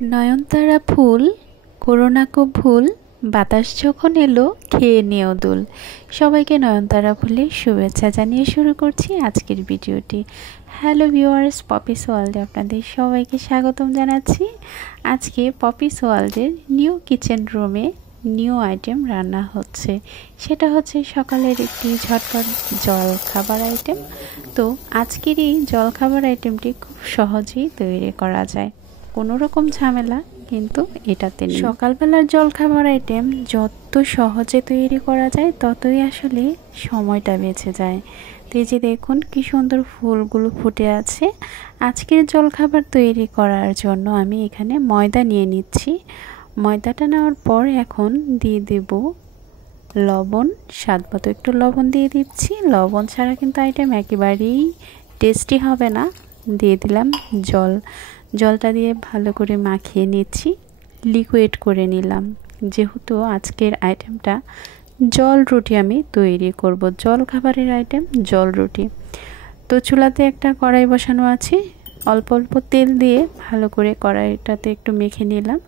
নয়নতারা ফুল corona কো ভুল, বাতাস যখন এলো খেয়ে নিও দুল। সবাইকে নয়নতারা ফুলের শুভেচ্ছা জানিয়ে শুরু করছি আজকের ভিডিওটি। হ্যালো ভিউয়ার্স, পপিস ওয়ার্ল্ডে আপনাদের সবাইকে স্বাগতম জানাচ্ছি। আজকে পপিস ওয়ার্ল্ডের নিউ কিচেন রুমে নিউ আইটেম রান্না হচ্ছে। সেটা হচ্ছে সকালের একটি ঝটপট জল খাবার আইটেম। তো আজকের এই জল খাবার আইটেমটি খুব সহজেই তৈরি করা যায়, কোনো রকম ঝামেলা কিন্তু এটাতে নেই। সকালবেলার জলখাবার আইটেম যত সহজে তৈরি করা যায় ততই আসলে সময়টা বেঁচে যায়। তো এই যে দেখুন কি সুন্দর ফুলগুলো ফুটে আছে। আজকের জলখাবার তৈরি করার জন্য আমি এখানে ময়দা নিয়ে নিচ্ছি। ময়দাটা নেওয়ার পর এখন দিয়ে দেব লবণ, স্বাদমতো একটু লবণ দিয়ে দিচ্ছি। লবণ ছাড়া কিন্তু আইটেম একেবারেই টেস্টি হবে না। দিয়ে দিলাম জল, জলটা দিয়ে ভালো করে মাখিয়ে নিচ্ছি, লিকুইড করে নিলাম। যেহেতু আজকের আইটেমটা জল রুটি আমি তৈরি করব, জল খাবারের আইটেম জল রুটি। তো চুলাতে একটা কড়াই বসানো আছে, অল্প অল্প তেল দিয়ে ভালো করে কড়াইটাতে একটু মেখে নিলাম।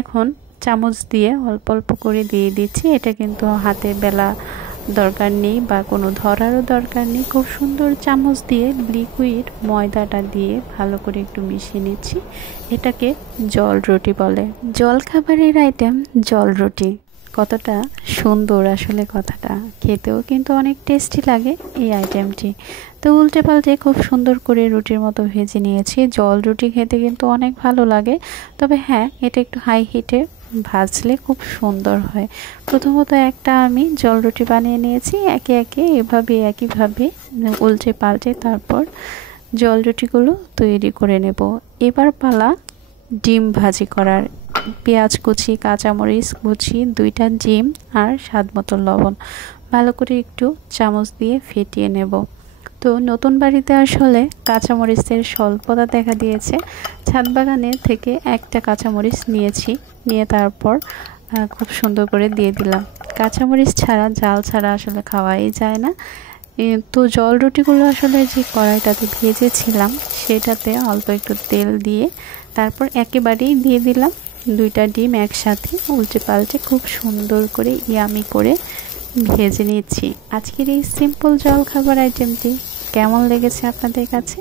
এখন চামচ দিয়ে অল্প অল্প করে দিয়ে দিচ্ছি। এটা কিন্তু হাতে বেলা দরকার নেই বা কোনো ধরারও দরকার নেই। খুব সুন্দর চামচ দিয়ে লিকুইড ময়দাটা দিয়ে ভালো করে একটু মিশিয়ে নিচ্ছি। এটাকে জল রুটি বলে। জল খাবারের আইটেম জল রুটি, কতটা সুন্দর আসলে কথাটা, খেতেও কিন্তু অনেক টেস্টি লাগে এই আইটেমটি। তো উল্টে পাল্টে খুব সুন্দর করে রুটির মতো ভেজে নিয়েছি। জল রুটি খেতে কিন্তু অনেক ভালো লাগে, তবে হ্যাঁ এটা একটু হাই হিটে ভাজলে খুব সুন্দর হয়। প্রথমত একটা আমি জল রুটি বানিয়ে নিয়েছি, একে একে এভাবে একইভাবে উল্টে পাল্টে তারপর জল রুটিগুলো তৈরি করে নেব। এবার পালা ডিম ভাজি করার। পেঁয়াজ কুচি, কাঁচামরিচ কুচি, 2টা ডিম আর স্বাদমতো লবণ ভালো করে একটু চামচ দিয়ে ফেটিয়ে নেব। তো নতুন বাড়িতে আসলে কাঁচামরিচের স্বল্পতা দেখা দিয়েছে। ছাদ বাগানে থেকে একটা কাঁচামরিচ নিয়েছি, নিয়ে তারপর খুব সুন্দর করে দিয়ে দিলাম। কাঁচামরিচ ছাড়া, জাল ছাড়া আসলে খাওয়াই যায় না। তো জল রুটিগুলো আসলে যে কড়াইটাতে ভেজেছিলাম সেটাতে অল্প একটু তেল দিয়ে তারপর একেবারেই দিয়ে দিলাম 2টা ডিম একসাথে উল্টে পাল্টে খুব সুন্দর করে ইয়ামি করে ভেজে নিচ্ছি। আজকের এই সিম্পল জল খাবার আইটেমটি কেমন লেগেছে আপনাদের কাছে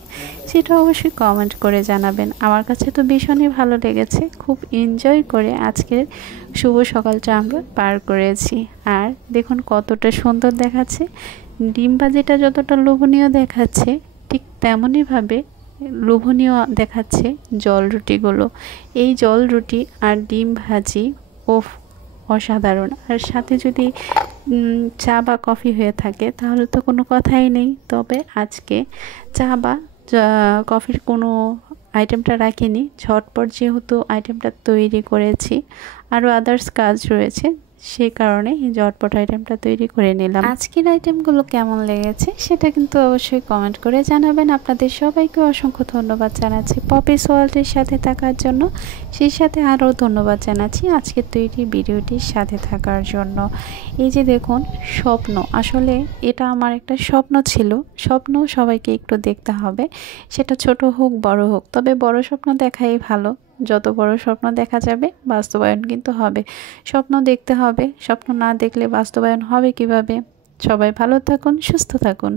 সেটা অবশ্যই কমেন্ট করে জানাবেন। আমার কাছে তো ভীষণই ভালো লেগেছে, খুব এনজয় করে আজকের শুভ সকালটা আমরা পার করেছি। আর দেখুন কতটা সুন্দর দেখাচ্ছে। ডিম ভাজিটা যতটা লোভনীয় দেখাচ্ছে ঠিক তেমনইভাবে লোভনীয় দেখাচ্ছে জল রুটিগুলো। এই জল রুটি আর ডিম ভাজি ওফ, অসাধারণ। আর সাথে যদি চা বা কফি হয়ে থাকে তাহলে তো কোনো কথাই নেই। তবে আজকে চা বা কফির কোনো আইটেমটা রাখিনি, ঝটপট যেহেতু আইটেমটা তৈরি করেছি, আরও আদার্স কাজ রয়েছে, সেই কারণে এই ঝটপট আইটেমটা তৈরি করে নিলাম। আজকের আইটেমগুলো কেমন লেগেছে সেটা কিন্তু অবশ্যই কমেন্ট করে জানাবেন। আপনাদের সবাইকে অসংখ্য ধন্যবাদ জানাচ্ছি পপিস ওয়ার্ল্ডের সাথে থাকার জন্য। সেই সাথে আরও ধন্যবাদ জানাচ্ছি আজকের তৈরি ভিডিওটির সাথে থাকার জন্য। এই যে দেখুন স্বপ্ন, আসলে এটা আমার একটা স্বপ্ন ছিল। স্বপ্ন সবাইকে একটু দেখতে হবে, সেটা ছোট হোক বড় হোক, তবে বড় স্বপ্ন দেখাই ভালো। যত বড় স্বপ্ন দেখা যাবে বাস্তবায়ন কিন্তু হবে। স্বপ্ন দেখতে হবে, স্বপ্ন না দেখলে বাস্তবায়ন হবে কিভাবে। সবাই ভালো থাকুন, সুস্থ থাকুন।